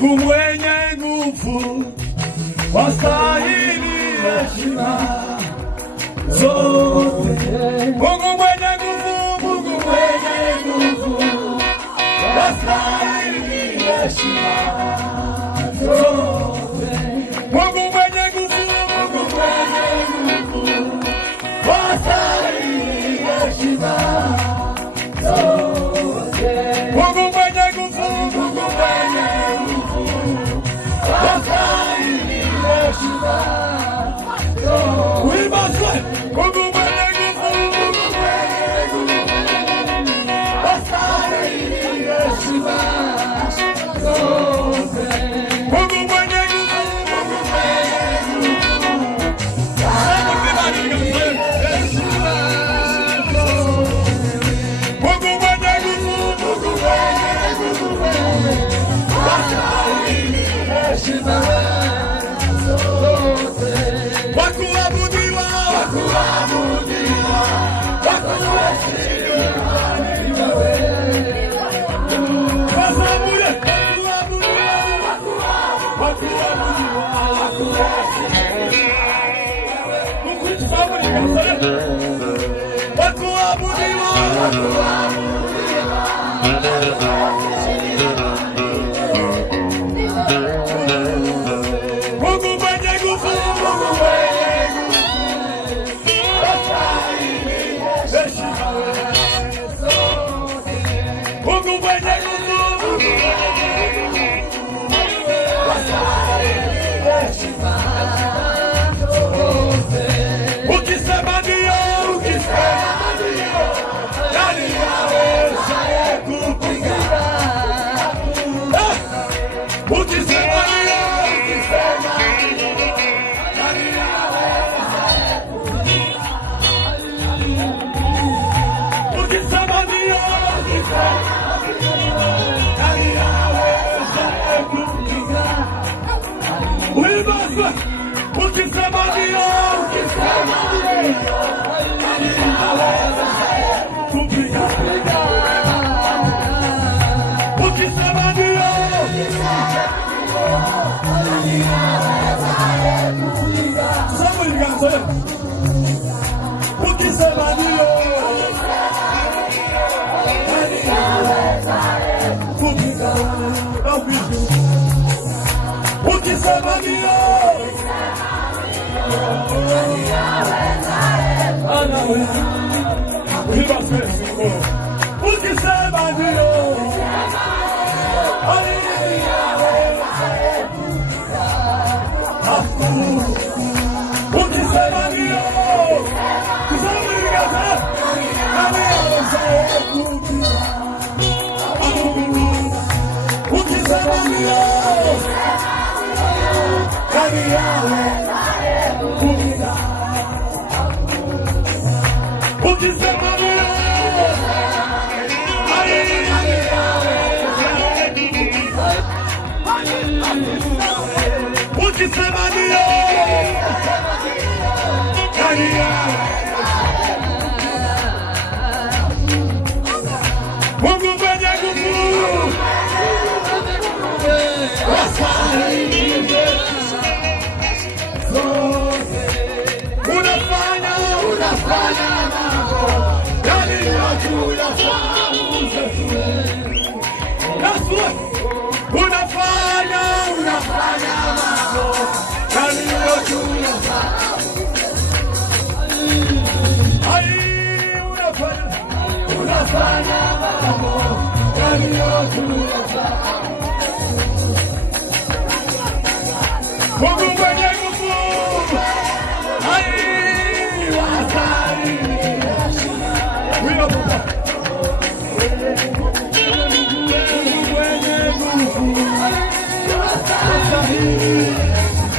Mungu mwenye nguvu, wastahili heshima zote. Mungu mwenye nguvu, Mungu mwenye nguvu, wastahili heshima zote. Mungu mwenye nguvu, Mungu mwenye nguvu, wastahili heshima zote. Mungu mwenye nguvu, Mungu mwenye nguvu, wastahili heshima zote. Kuimba swe, Mungu mwenye nguvu, Mungu mwenye nguvu, wastahili heshima zote. Mungu mwenye nguvu, Mungu mwenye nguvu, wastahili heshima zote. Mungu mwenye nguvu, Mungu mwenye nguvu, wastahili heshima zote. Wakuabudiwa, wakuabudiwa, wakuheshimiwa ni wewe. Wakuabudiwa, wakuabudiwa, Mungu mwenye nguvu, Mungu mwenye nguvu, wastahili heshima zote. Mungu mwenye nguvu, Mungu mwenye nguvu, wastahili heshima zote. Ukisema ndio, ukisema ndio, nani awezaye kupinga? Ukisema ndio, ukisema ndio, nani awezaye kupinga? Ukisema ndio, ukisema ndio, nani awezaye kupinga? Uibaswe, ukisema ndio, ukisema ndio, nani awezaye kupinga? Ukisema ndio, nani awezaye kupinga? Somebody can say, ukisema ndio, nani awezaye kupinga? Ukisema ndio, nani awezaye kupinga? Ukisema ndio, Mungu mwenye nguvu, wastahili zote. Unafanya mambo yaliyo juu ya fahamu zetu. Unafanya mambo yaliyo juu ya fahamu. Unafanya mambo yaliyo juu ya fahamu. Mungu mwenye nguvu, wastahili heshima. Mungu mwenye nguvu, wastahili heshima.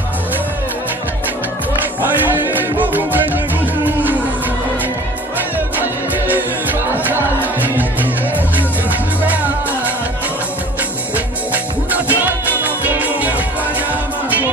Mungu mwenye nguvu, unafanya mambo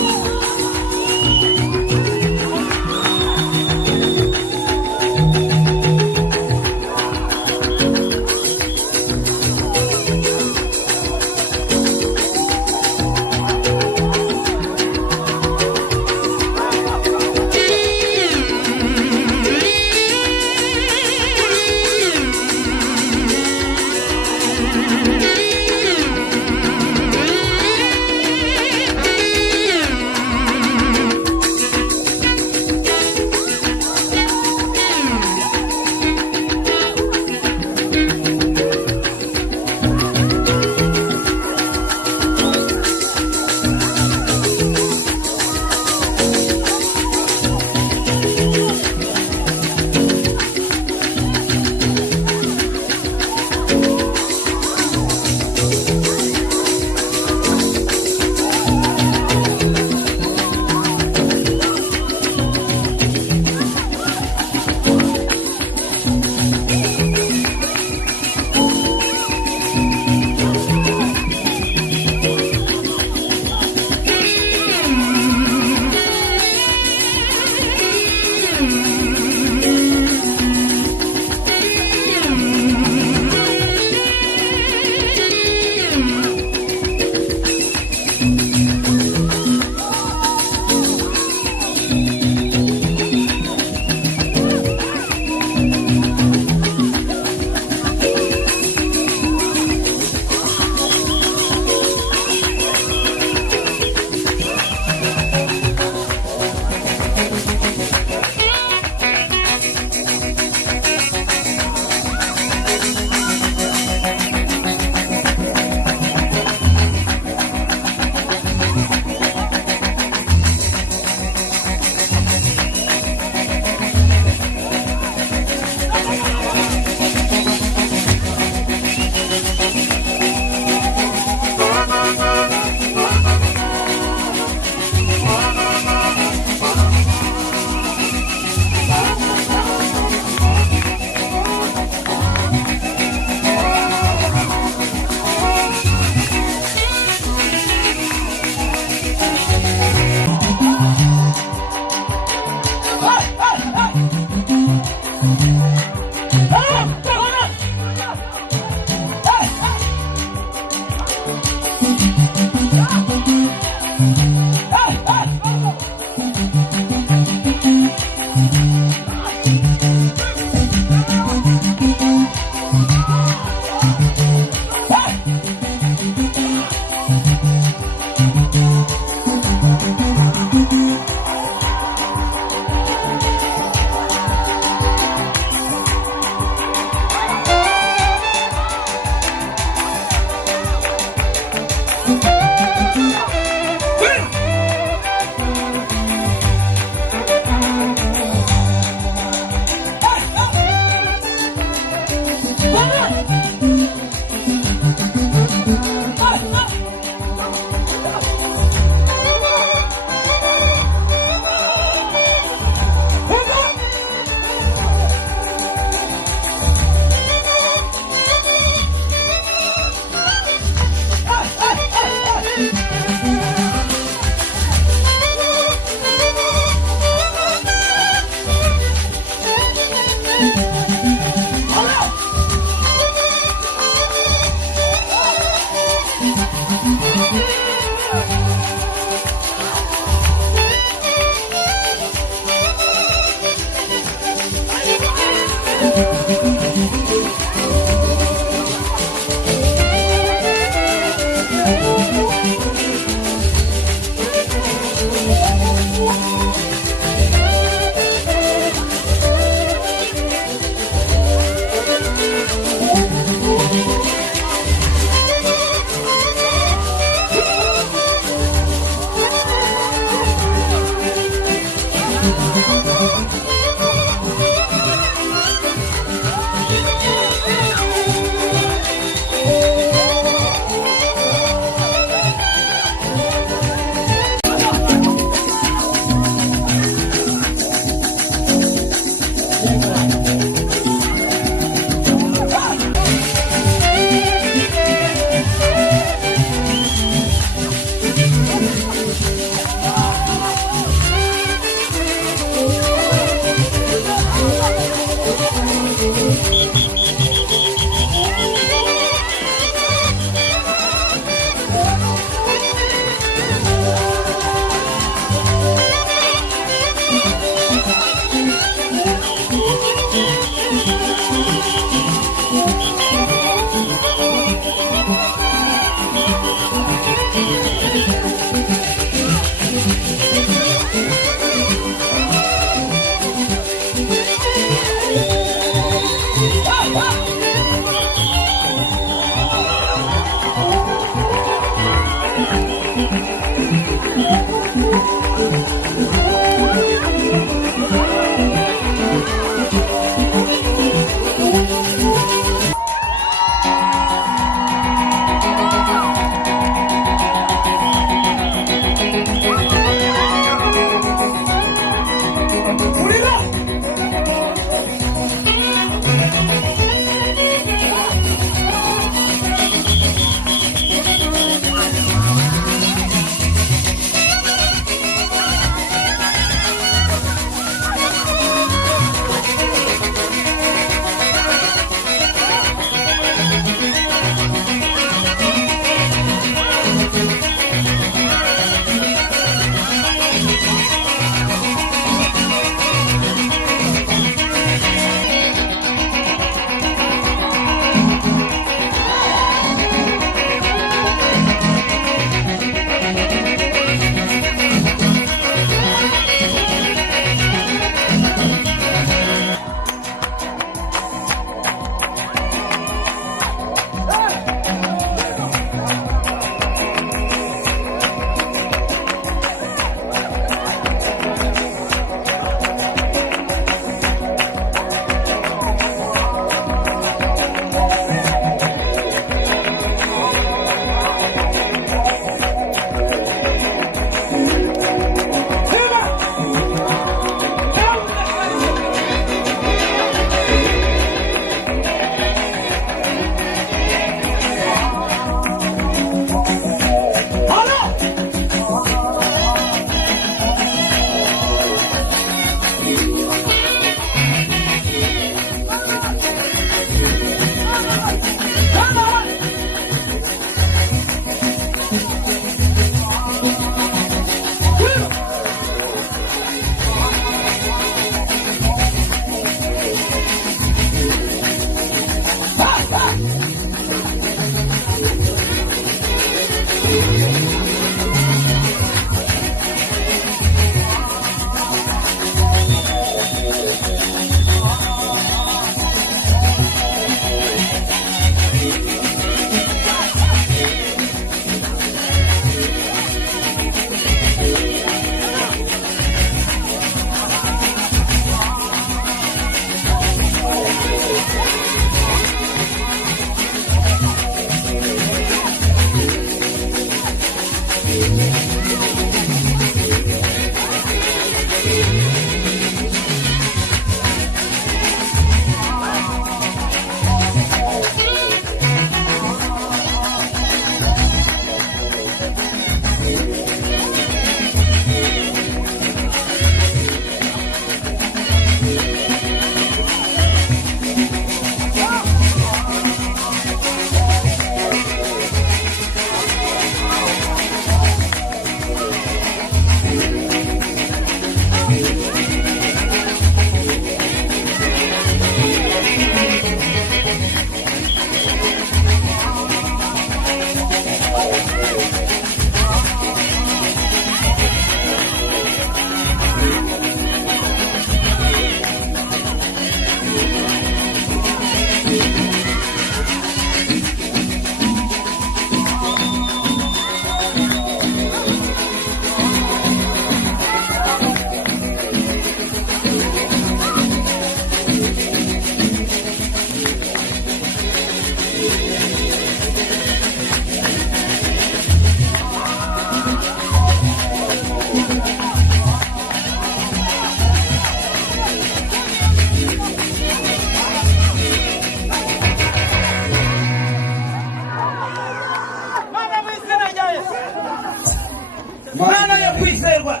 Mana ya kuiserwa